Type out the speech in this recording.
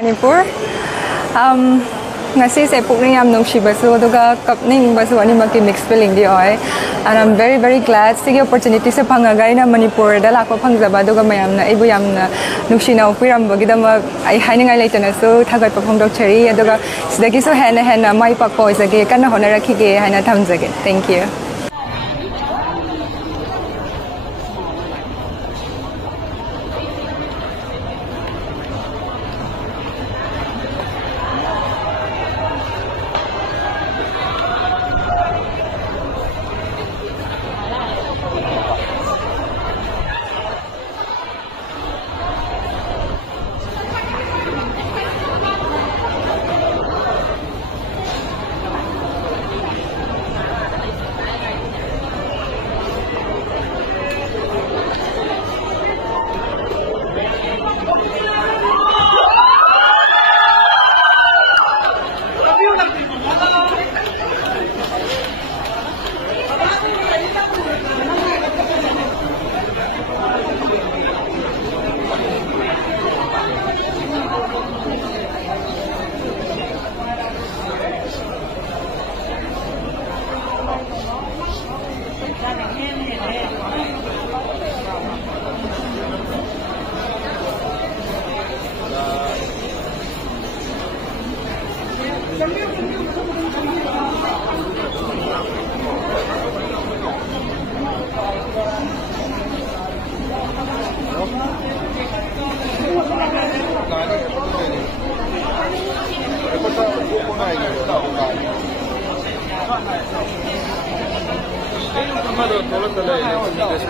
Manipur. Ngasi saya pukni am nung shibasu aduga kapning basu ani maki mixed feeling di oi, and I'm very glad sigi opportunity sa pangagai na Manipur dala ko pangjaba aduga mayam na ibu yam na nuksina upiram bagi dama ai haini ngai laita na so thagat pa phongdok chari aduga sidagi so hena mai pak ko isage kana hona rakhi ge haina thamjage. Thank you. Todos los